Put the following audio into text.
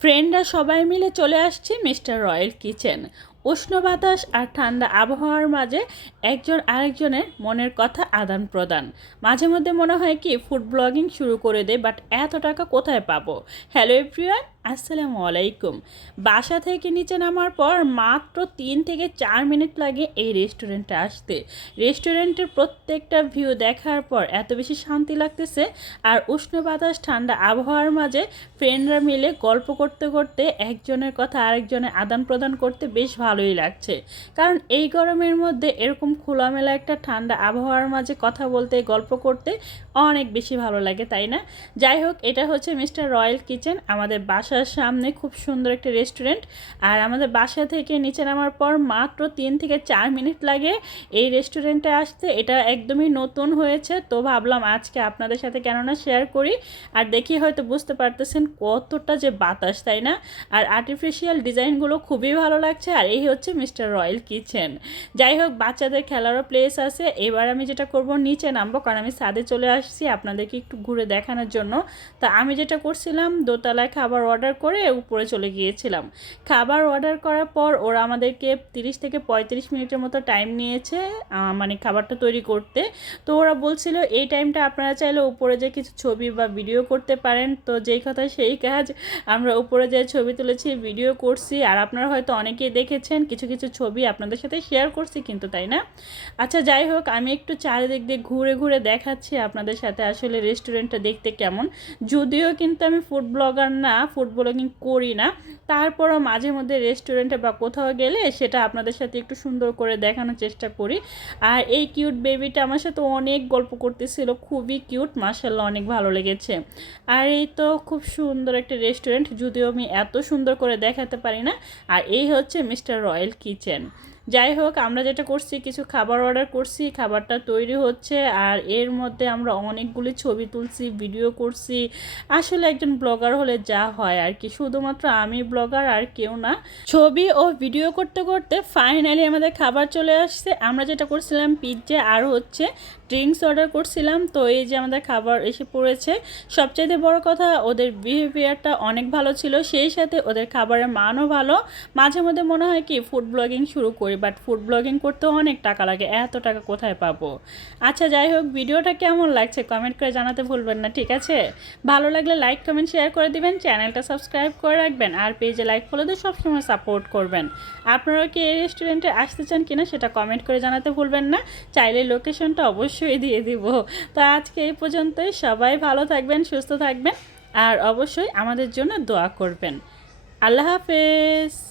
ফ্রেন্ডরা সবাই মিলে চলে আসছি মিস্টার রয়্যাল কিচেন উষ্ণ বাতাস আর ঠান্ডা আবহাওয়ার মাঝে একজন আরেকজনের মনের কথা আদান প্রদান। মাঝে মধ্যে মনে হয় কি, ফুড ব্লগিং শুরু করে দে, বাট এত টাকা কোথায় পাবো? হ্যালো এভরিওয়ান, আসসালামু আলাইকুম। বাসা থেকে নিচে নামার পর মাত্র তিন থেকে চার মিনিট লাগে এই রেস্টুরেন্টে আসতে। রেস্টুরেন্টের প্রত্যেকটা ভিউ দেখার পর এত বেশি শান্তি লাগতেছে আর উষ্ণ বাতাস, ঠান্ডা আবহাওয়ার মাঝে ফ্রেন্ডরা মিলে গল্প করতে করতে একজনের কথা আরেকজনের আদান প্রদান করতে বেশ ভালোই লাগছে। কারণ এই গরমের মধ্যে এরকম খোলামেলা একটা ঠান্ডা আবহাওয়ার মাঝে কথা বলতে, গল্প করতে অনেক বেশি ভালো লাগে, তাই না? যাই হোক, এটা হচ্ছে মিস্টার রয়্যাল কিচেন, আমাদের বাসার সামনে খুব সুন্দর একটা রেস্টুরেন্ট। আর আমাদের বাসা থেকে নিচে নামার পর মাত্র তিন থেকে চার মিনিট লাগে এই রেস্টুরেন্টে আসতে। এটা একদমই নতুন হয়েছে, তো ভাবলাম আজকে আপনাদের সাথে কেননা শেয়ার করি। আর দেখি হয়তো বুঝতে পারতেছেন কতটা যে বাতাস, তাই না? আর আর্টিফিশিয়াল ডিজাইনগুলো খুবই ভালো লাগছে, আর এই হচ্ছে মিস্টার রয়্যাল কিচেন। যাই হোক, বাচ্চাদের খেলারও প্লেস আছে। এবার আমি যেটা করব, নিচে নামবো, কারণ আমি ছাদে চলে আসছি আপনাদেরকে একটু ঘুরে দেখানোর জন্য। তা আমি যেটা করছিলাম, দোতলায় খাবার অর্ডার করে উপরে চলে গিয়েছিলাম। খাবার অর্ডার করার পর ওরা আমাদেরকে তিরিশ থেকে পঁয়ত্রিশ মিনিটের মতো টাইম নিয়েছে মানে খাবারটা তৈরি করতে। তো ওরা বলছিল, এই টাইমটা আপনারা চাইলে উপরে যে কিছু ছবি বা ভিডিও করতে পারেন। তো যেই কথা সেই কাজ, আমরা উপরে যে ছবি তুলেছি ভিডিও করছি। আর আপনারা হয়তো অনেকেই দেখেছেন কিছু কিছু ছবি আপনাদের সাথে শেয়ার করছি কিন্তু, তাই না? আচ্ছা যাই হোক, আমি একটু চারিদিক দিয়ে ঘুরে ঘুরে দেখাচ্ছি আপনাদের সাথে আসলে রেস্টুরেন্টটা দেখতে কেমন। যদিও কিন্তু আমি ফুড ব্লগার না ফুড ব্লগিং করি না। তারপরও মাঝে মধ্যে রেস্টুরেন্টে বা কোথাও গেলে সেটা আপনাদের সাথে একটু সুন্দর করে দেখানোর চেষ্টা করি। আর এই কিউট বেবিটা আমার সাথে অনেক গল্প করতেছিল, খুবই কিউট মার্শাল্লাহ অনেক ভালো লেগেছে। আর এই তো খুব সুন্দর একটা রেস্টুরেন্ট যদিও আমি এত সুন্দর করে দেখাতে পারি না। আর এই হচ্ছে মিস্টার রয়্যাল কিচেন যাই হোক, আমরা যেটা করছি, কিছু খাবার অর্ডার করছি, খাবারটা তৈরি হচ্ছে, আর এর মধ্যে আমরা অনেকগুলি ছবি তুলছি ভিডিও করছি। আসলে একজন ব্লগার হলে যা হয় আর কি, শুধুমাত্র আমি ব্লগার আর কেউ না। ছবি ও ভিডিও করতে করতে ফাইনালি আমাদের খাবার চলে আসছে। আমরা যেটা করছিলাম পিৎজা আর হচ্ছে ড্রিঙ্কস অর্ডার করছিলাম। তো এই যে আমাদের খাবার এসে পড়েছে। সবচাইতে বড় কথা, ওদের বিহেভিয়ারটা অনেক ভালো ছিল। সেই সাথে ওদের খাবারের মানও ভালো। মাঝে মধ্যে মনে হয় কি ফুড ব্লগিং শুরু করি বাট ফুড ব্লগিং করতেও অনেক টাকা লাগে, এত টাকা কোথায় পাবো? আচ্ছা যাই হোক, ভিডিওটা কেমন লাগছে কমেন্ট করে জানাতে ভুলবেন না, ঠিক আছে? ভালো লাগলে লাইক, কমেন্ট, শেয়ার করে দিবেন, চ্যানেলটা সাবস্ক্রাইব করে রাখবেন, আর পেজে লাইক ফলো দিয়ে সবসময় সাপোর্ট করবেন। আপনারা কি এই রেস্টুরেন্টে আসতে চান কিনা সেটা কমেন্ট করে জানাতে ভুলবেন না, চাইলে লোকেশনটা অবশ্যই দিয়ে দিব। তো আজকে এই পর্যন্তই, সবাই ভালো থাকবেন, সুস্থ থাকবেন, আর অবশ্যই আমাদের জন্য দোয়া করবেন। আল্লাহ হাফেজ!